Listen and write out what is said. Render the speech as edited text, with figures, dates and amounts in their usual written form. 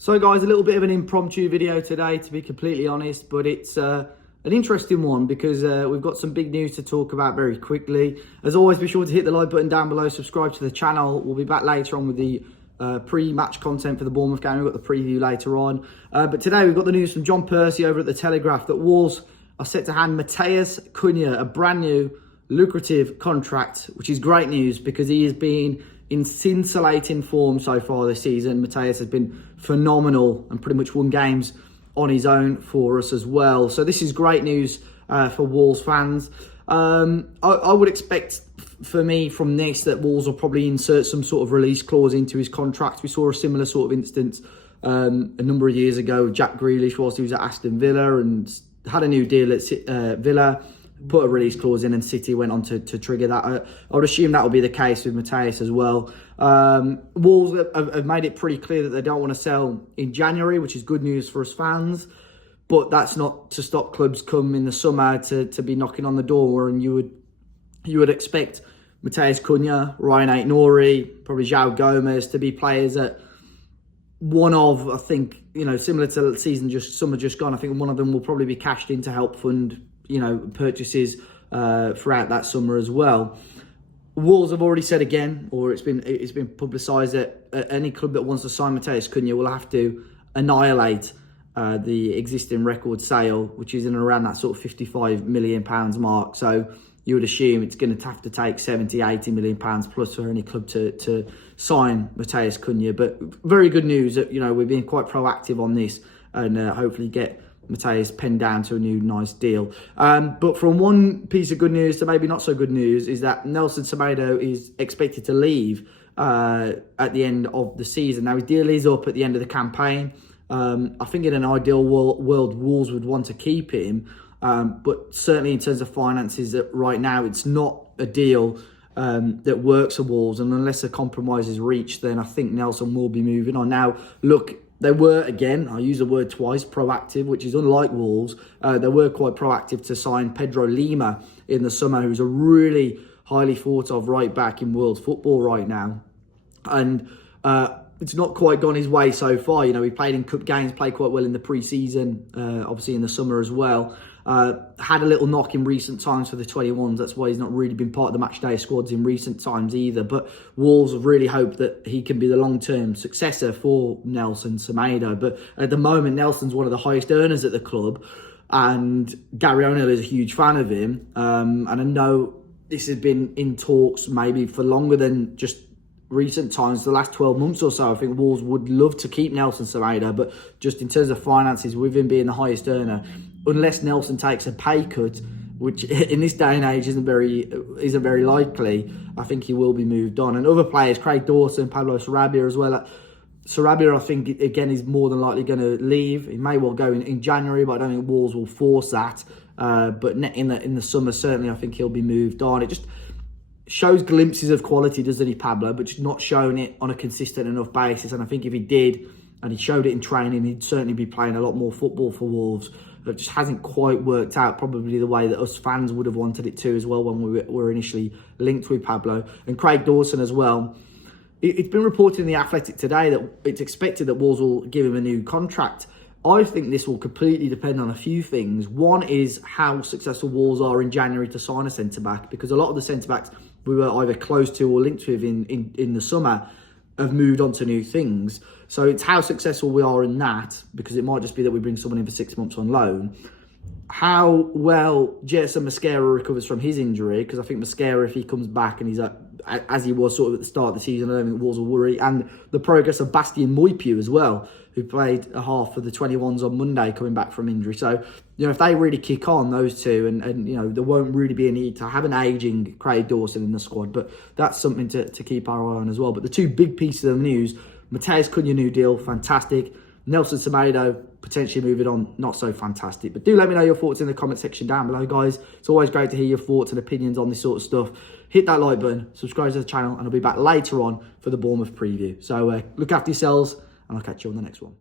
So guys, a little bit of an impromptu video today, to be completely honest, but it's an interesting one because we've got some big news to talk about very quickly. As always, be sure to hit the like button down below, subscribe to the channel. We'll be back later on with the pre-match content for the Bournemouth game. We've got the preview later on. But today we've got the news from John Percy over at the Telegraph that Wolves are set to hand Matheus Cunha a brand new lucrative contract, which is great news because he has been in scintillating form so far this season. Matheus has been phenomenal and pretty much won games on his own for us as well. So this is great news for Wolves fans. I would expect for me from this that Wolves will probably insert some sort of release clause into his contract. We saw a similar sort of instance a number of years ago with Jack Grealish whilst he was at Aston Villa and had a new deal at Villa. Put a release clause in and City went on to trigger that. I would assume that will be the case with Matheus as well. Wolves have made it pretty clear that they don't want to sell in January, which is good news for us fans. But that's not to stop clubs come in the summer to be knocking on the door. And you would expect Matheus Cunha, Ryan Aït-Nouri, probably João Gomez to be players that one of, I think, similar to the summer just gone, I think one of them will probably be cashed in to help fund purchases throughout that summer as well. Wolves have already said again, or it's been publicised that any club that wants to sign Matheus Cunha will have to annihilate the existing record sale, which is in around that sort of £55 million mark. So you would assume it's going to have to take £70-80 million plus for any club to sign Matheus Cunha. But very good news that we're being quite proactive on this and hopefully get Matheus penned down to a new nice deal. But from one piece of good news to maybe not so good news is that Nelson Semedo is expected to leave at the end of the season. Now his deal is up at the end of the campaign. I think in an ideal world, Wolves would want to keep him. But certainly in terms of finances, right now it's not a deal that works for Wolves. And unless a compromise is reached, then I think Nelson will be moving on. Now, look, they were, again, I use the word twice, proactive, which is unlike Wolves. They were quite proactive to sign Pedro Lima in the summer, who's a really highly thought of right back in world football right now. And it's not quite gone his way so far. He played in cup games, played quite well in the pre-season, obviously in the summer as well. Had a little knock in recent times for the 21s. That's why he's not really been part of the matchday squads in recent times either. But Wolves have really hoped that he can be the long-term successor for Nelson Semedo. But at the moment, Nelson's one of the highest earners at the club. And Gary O'Neill is a huge fan of him. And I know this has been in talks maybe for longer than just recent times, the last 12 months or so. I think Wolves would love to keep Nelson Semedo, but just in terms of finances, with him being the highest earner, unless Nelson takes a pay cut, which in this day and age isn't very likely, I think he will be moved on. And other players, Craig Dawson, Pablo Sarabia as well. Sarabia, I think, again, is more than likely going to leave. He may well go in January, but I don't think Wolves will force that. But in the summer, certainly, I think he'll be moved on. It just shows glimpses of quality, doesn't he, Pablo? But just not showing it on a consistent enough basis. And I think if he did, and he showed it in training, he'd certainly be playing a lot more football for Wolves. It just hasn't quite worked out, probably the way that us fans would have wanted it to as well when we were initially linked with Pablo. And Craig Dawson as well. It's been reported in The Athletic today that it's expected that Wolves will give him a new contract. I think this will completely depend on a few things. One is how successful Wolves are in January to sign a centre-back, because a lot of the centre-backs we were either close to or linked with in the summer have moved on to new things. So it's how successful we are in that, because it might just be that we bring someone in for 6 months on loan. How well Jason Mosquera recovers from his injury, because I think Mosquera, if he comes back and he's as he was sort of at the start of the season, I don't think Wolves will worry. And the progress of Bastien Moipiu as well, who played a half for the 21s on Monday coming back from injury. So, if they really kick on, those two, and there won't really be a need to have an ageing Craig Dawson in the squad. But that's something to keep our eye on as well. But the two big pieces of news, Matheus Cunha new deal, fantastic. Nelson Semedo potentially moving on, not so fantastic. But do let me know your thoughts in the comment section down below, guys. It's always great to hear your thoughts and opinions on this sort of stuff. Hit that like button, subscribe to the channel, and I'll be back later on for the Bournemouth preview. So look after yourselves, and I'll catch you on the next one.